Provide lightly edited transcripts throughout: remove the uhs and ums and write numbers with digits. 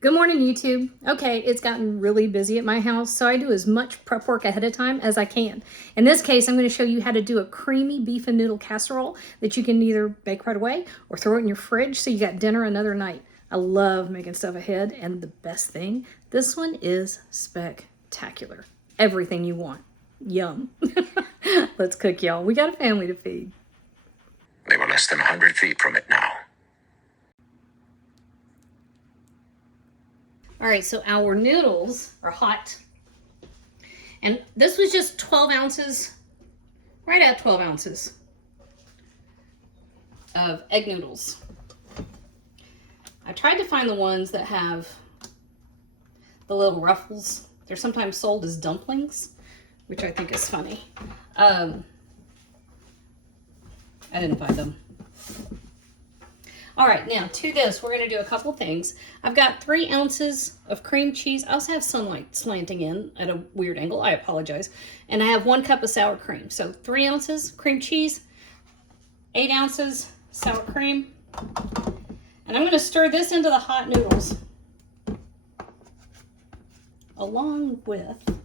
Good morning, YouTube. Okay, it's gotten really busy at my house, so I do as much prep work ahead of time as I can. In this case, I'm going to show you how to do a creamy beef and noodle casserole that you can either bake right away or throw it in your fridge so you got dinner another night. I love making stuff ahead, and the best thing, this one is spectacular. Everything you want. Yum. Let's cook, y'all. We got a family to feed. They were less than 100 feet from it now. All right, so our noodles are hot. And this was just 12 ounces, right at 12 ounces of egg noodles. I tried to find the ones that have the little ruffles. They're sometimes sold as dumplings, which I think is funny. I didn't find them. All right, now to this, we're gonna do a couple things. I've got 3 ounces of cream cheese. I also have sunlight slanting in at a weird angle, I apologize. And I have 1 cup of sour cream. So 3 ounces cream cheese, 8 ounces sour cream. And I'm gonna stir this into the hot noodles along with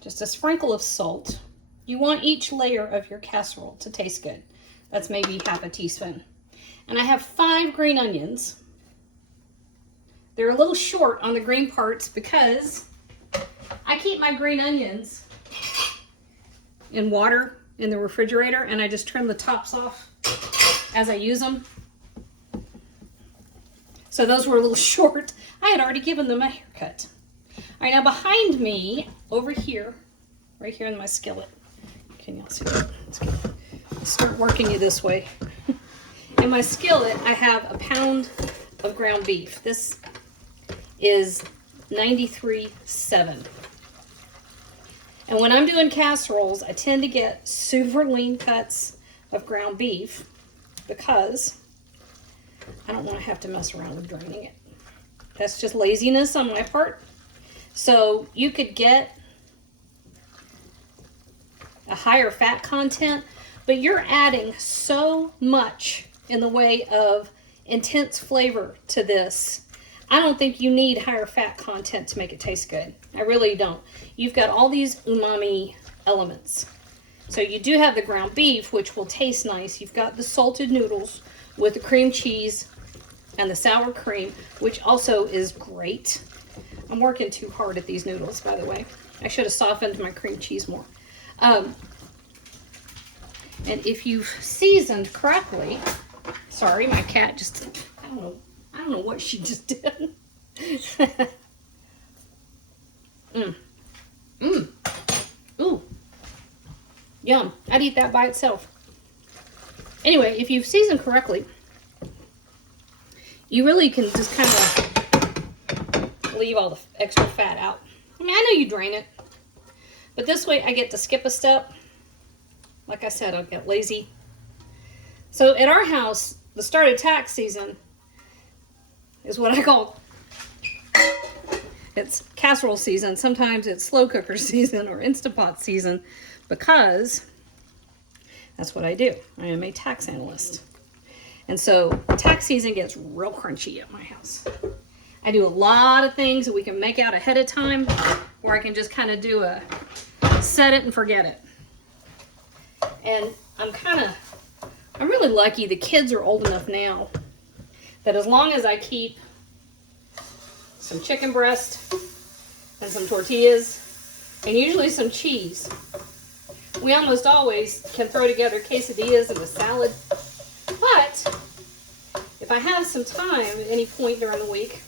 just a sprinkle of salt. You want each layer of your casserole to taste good. That's maybe half a teaspoon. And I have 5 green onions. They're a little short on the green parts because I keep my green onions in water in the refrigerator and I just trim the tops off as I use them. So those were a little short. I had already given them a haircut. All right, now behind me, over here, right here in my skillet. Can y'all see that? Let's start working you this way. In my skillet, I have a pound of ground beef. This is 93.7. And when I'm doing casseroles, I tend to get super lean cuts of ground beef because I don't want to have to mess around with draining it. That's just laziness on my part. So you could get a higher fat content, but you're adding so much in the way of intense flavor to this. I don't think you need higher fat content to make it taste good. I really don't. You've got all these umami elements. So you do have the ground beef, which will taste nice. You've got the salted noodles with the cream cheese and the sour cream, which also is great. I'm working too hard at these noodles, by the way. I should have softened my cream cheese more. And if you've seasoned correctly, sorry, my cat just, I don't know what she just did. Ooh, yum, I'd eat that by itself. Anyway, if you've seasoned correctly, you really can just kind of leave all the extra fat out. I mean, I know you drain it, but this way I get to skip a step. Like I said, I'll get lazy. So at our house, the start of tax season is what I call, it's casserole season. Sometimes it's slow cooker season or Instant Pot season because that's what I do. I am a tax analyst. And so tax season gets real crunchy at my house. I do a lot of things that we can make out ahead of time, or I can just kind of do a set it and forget it. And I'm really lucky. The kids are old enough now that as long as I keep some chicken breast and some tortillas and usually some cheese, we almost always can throw together quesadillas and a salad. But if I have some time at any point during the week,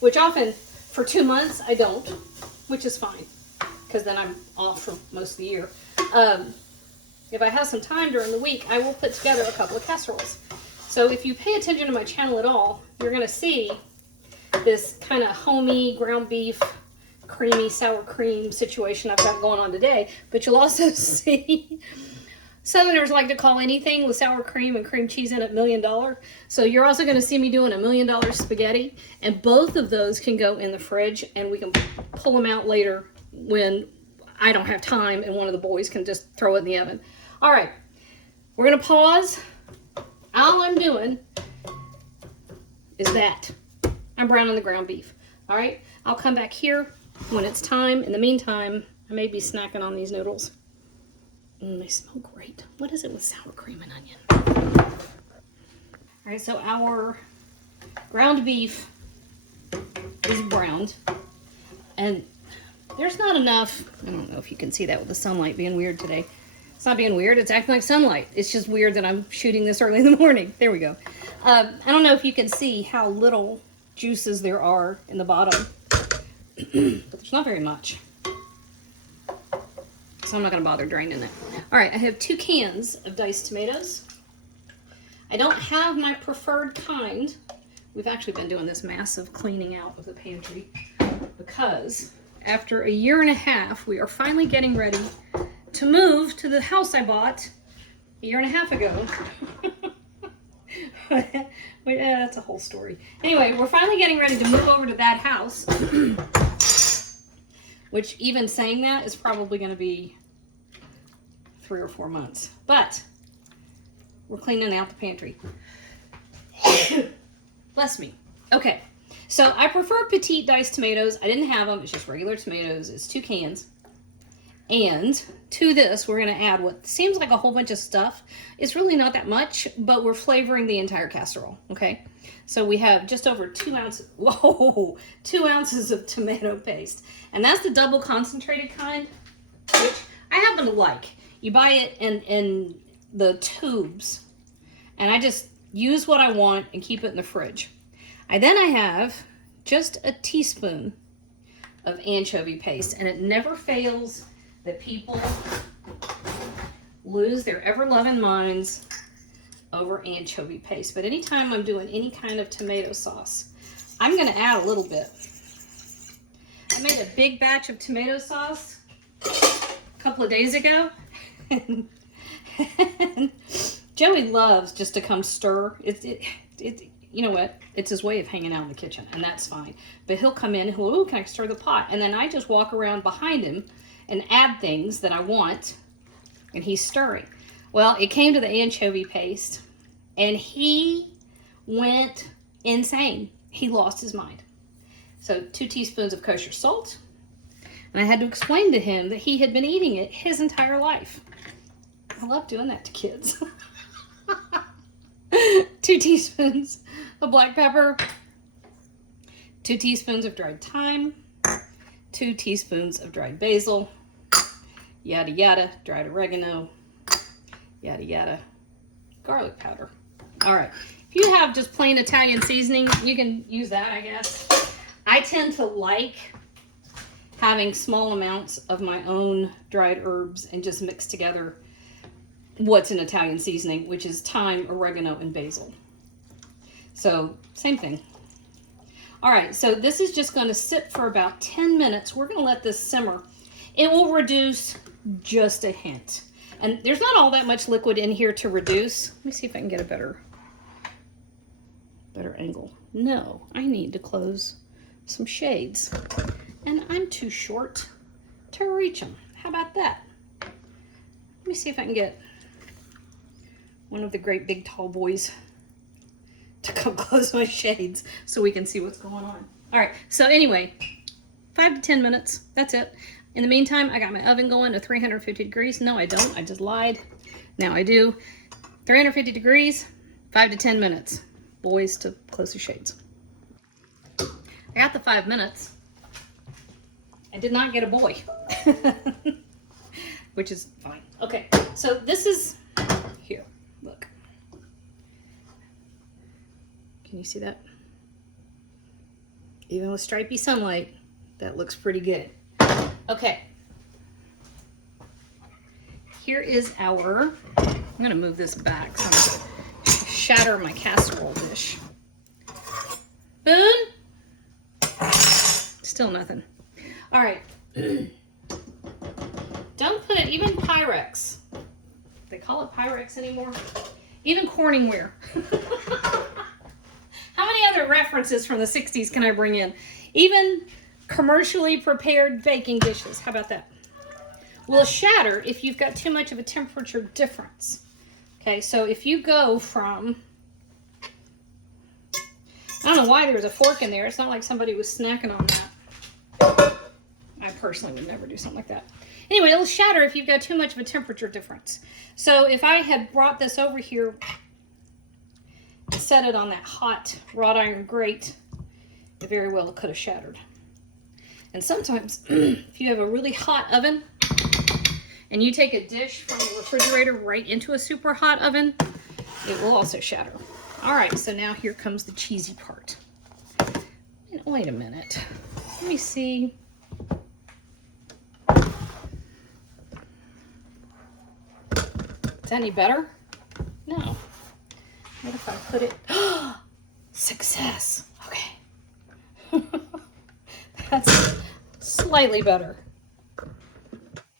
which often for 2 months I don't, which is fine because then I'm off for most of the year. If I have some time during the week, I will put together a couple of casseroles. So if you pay attention to my channel at all, you're going to see this kind of homey ground beef, creamy sour cream situation I've got going on today. But you'll also see Southerners like to call anything with sour cream and cream cheese in it $1 million. So you're also going to see me doing $1 million spaghetti. And both of those can go in the fridge and we can pull them out later when I don't have time and one of the boys can just throw it in the oven. All right, we're gonna pause. All I'm doing is that. I'm browning the ground beef. All right, I'll come back here when it's time. In the meantime, I may be snacking on these noodles. They smell great. What is it with sour cream and onion? All right, so our ground beef is browned, and there's not enough. I don't know if you can see that with the sunlight being weird today. It's not being weird, it's acting like sunlight. It's just weird that I'm shooting this early in the morning. There we go. I don't know if you can see how little juices there are in the bottom, but there's not very much. So I'm not gonna bother draining it. All right, I have 2 cans of diced tomatoes. I don't have my preferred kind. We've actually been doing this massive cleaning out of the pantry because after a year and a half, we are finally getting ready to move to the house I bought a year and a half ago. Wait, that's a whole story. Anyway, we're finally getting ready to move over to that house, which even saying that is probably going to be 3 or 4 months. But we're cleaning out the pantry. Bless me. Okay, so I prefer petite diced tomatoes. I didn't have them. It's just regular tomatoes. It's 2 cans. And to this, we're going to add what seems like a whole bunch of stuff. It's really not that much, but we're flavoring the entire casserole, okay? So we have just over 2 ounces, 2 ounces of tomato paste. And that's the double concentrated kind, which I happen to like. You buy it in the tubes, and I just use what I want and keep it in the fridge. I have just a teaspoon of anchovy paste, and it never fails that people lose their ever-loving minds over anchovy paste. But anytime I'm doing any kind of tomato sauce, I'm going to add a little bit. I made a big batch of tomato sauce a couple of days ago, and Joey loves just to come stir. You know what? It's his way of hanging out in the kitchen, and that's fine. But he'll come in and he'll, oh, can I stir the pot? And then I just walk around behind him and add things that I want, and he's stirring. Well, it came to the anchovy paste, and he went insane. He lost his mind. So 2 teaspoons of kosher salt, and I had to explain to him that he had been eating it his entire life. I love doing that to kids. 2 teaspoons of black pepper, 2 teaspoons of dried thyme, 2 teaspoons of dried basil, yada yada, dried oregano, yada yada, garlic powder. All right, if you have just plain Italian seasoning, you can use that, I guess. I tend to like having small amounts of my own dried herbs and just mix together what's in Italian seasoning, which is thyme, oregano, and basil. So, same thing. All right, so this is just going to sit for about 10 minutes. We're going to let this simmer. It will reduce just a hint. And there's not all that much liquid in here to reduce. Let me see if I can get a better angle. No, I need to close some shades. And I'm too short to reach them. How about that? Let me see if I can get one of the great big tall boys to come close my shades so we can see what's going on. All right, so anyway, 5 to 10 minutes, that's it. In the meantime, I got my oven going to 350 degrees. No, I don't, I just lied. Now I do. 350 degrees, 5 to 10 minutes. Boys to close the shades. I got the 5 minutes. I did not get a boy, which is fine. Okay, so this is, here, look. Can you see that? Even with stripy sunlight, that looks pretty good. Okay. Here is our, I'm gonna move this back so I'm gonna shatter my casserole dish. Boom. Still nothing. All right. Don't put it, even Pyrex. They call it Pyrex anymore? Even Corningware. How many other references from the 60s can I bring in? Even commercially prepared baking dishes. How about that? Will shatter if you've got too much of a temperature difference. Okay, so if you go from I don't know why there was a fork in there. It's not like somebody was snacking on that. I personally would never do something like that. Anyway, it'll shatter if you've got too much of a temperature difference. So if I had brought this over here and set it on that hot wrought iron grate, it very well could have shattered. And sometimes if you have a really hot oven and you take a dish from the refrigerator right into a super hot oven, it will also shatter. All right, so now here comes the cheesy part. Wait a minute. Let me see. Is that any better? No. What if I put it? Success. Okay. That's slightly better.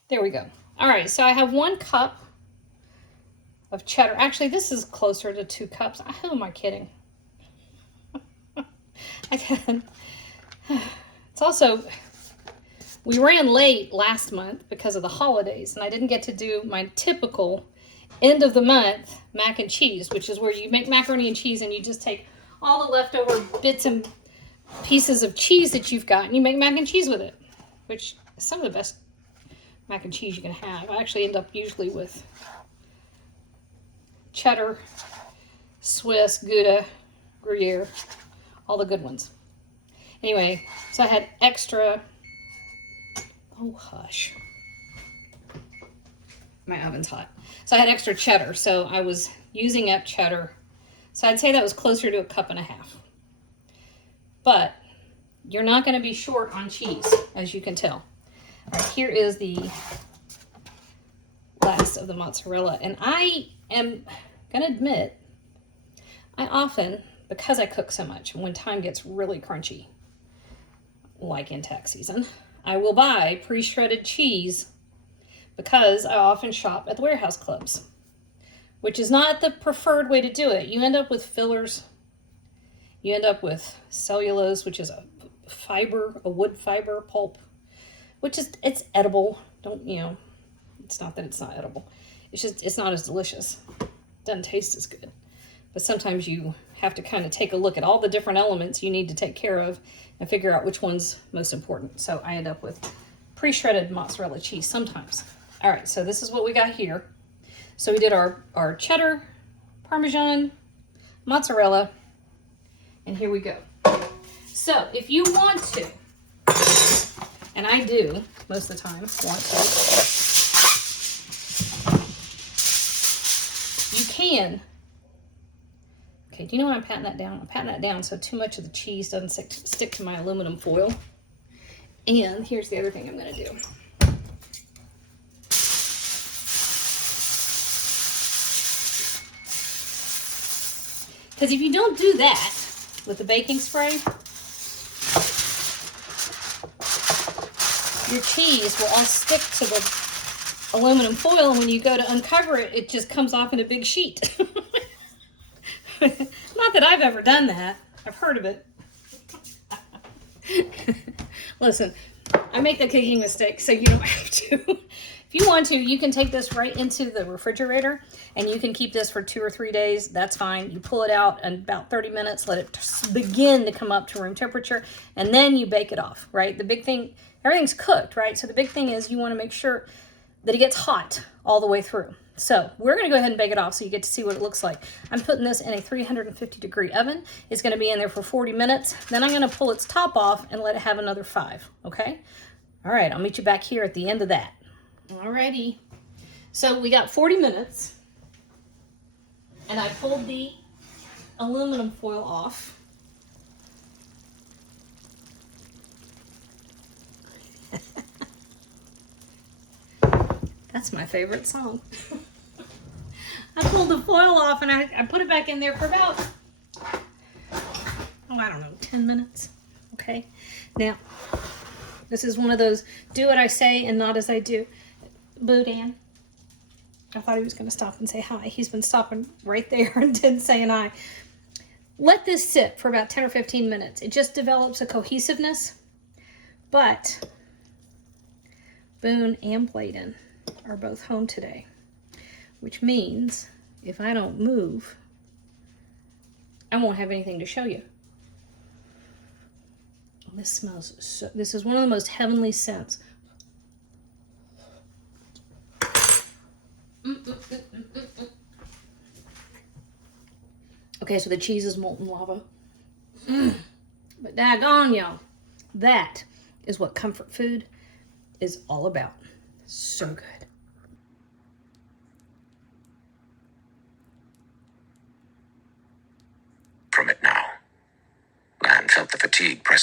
There we go. All right, so I have 1 cup of cheddar. Actually, this is closer to 2 cups. Who am I kidding? It's also, we ran late last month because of the holidays, and I didn't get to do my typical end of the month mac and cheese, which is where you make macaroni and cheese and you just take all the leftover bits and pieces of cheese that you've got and you make mac and cheese with it, which is some of the best mac and cheese you can have. I actually end up usually with cheddar, Swiss, Gouda, Gruyere, all the good ones. Anyway, so I had extra, oh hush, my oven's hot. So I had extra cheddar, so I was using up cheddar. So I'd say that was closer to 1.5 cups. But you're not going to be short on cheese, as you can tell. All right, here is the last of the mozzarella. And I am going to admit, I often, because I cook so much, when time gets really crunchy, like in tax season, I will buy pre-shredded cheese because I often shop at the warehouse clubs, which is not the preferred way to do it. You end up with fillers. You end up with cellulose, which is a fiber, a wood fiber pulp, which is, it's edible. Don't, you know, it's not that it's not edible. It's just, it's not as delicious. Doesn't taste as good. But sometimes you have to kind of take a look at all the different elements you need to take care of and figure out which one's most important. So I end up with pre-shredded mozzarella cheese sometimes. All right, so this is what we got here. So we did our cheddar, Parmesan, mozzarella, and here we go. So if you want to, and I do most of the time want to, you can. Okay, do you know why I'm patting that down? I'm patting that down so too much of the cheese doesn't stick to my aluminum foil. And here's the other thing I'm gonna do. Because if you don't do that with the baking spray, your cheese will all stick to the aluminum foil, and when you go to uncover it, it just comes off in a big sheet. Not that I've ever done that. I've heard of it. Listen, I make the cooking mistake, so you don't have to. If you want to, you can take this right into the refrigerator, and you can keep this for 2 or 3 days. That's fine. You pull it out in about 30 minutes, let it begin to come up to room temperature, and then you bake it off, right? The big thing, everything's cooked, right? So the big thing is you want to make sure that it gets hot all the way through. So we're going to go ahead and bake it off so you get to see what it looks like. I'm putting this in a 350-degree oven. It's going to be in there for 40 minutes. Then I'm going to pull its top off and let it have another 5, okay? All right, I'll meet you back here at the end of that. Alrighty. So we got 40 minutes, and I pulled the aluminum foil off. That's my favorite song. I pulled the foil off and I put it back in there for about, oh, I don't know, 10 minutes. Okay. Now, this is one of those do what I say and not as I do. Boo, Dan. I thought he was going to stop and say hi. He's been stopping right there and didn't say an I. Let this sit for about 10 or 15 minutes. It just develops a cohesiveness. But Boone and Bladen are both home today, which means if I don't move, I won't have anything to show you. this smells so, this is one of the most heavenly scents. Okay, so the cheese is molten lava. But daggone y'all, that is what comfort food is all about. So good. From it now. Lan felt the fatigue press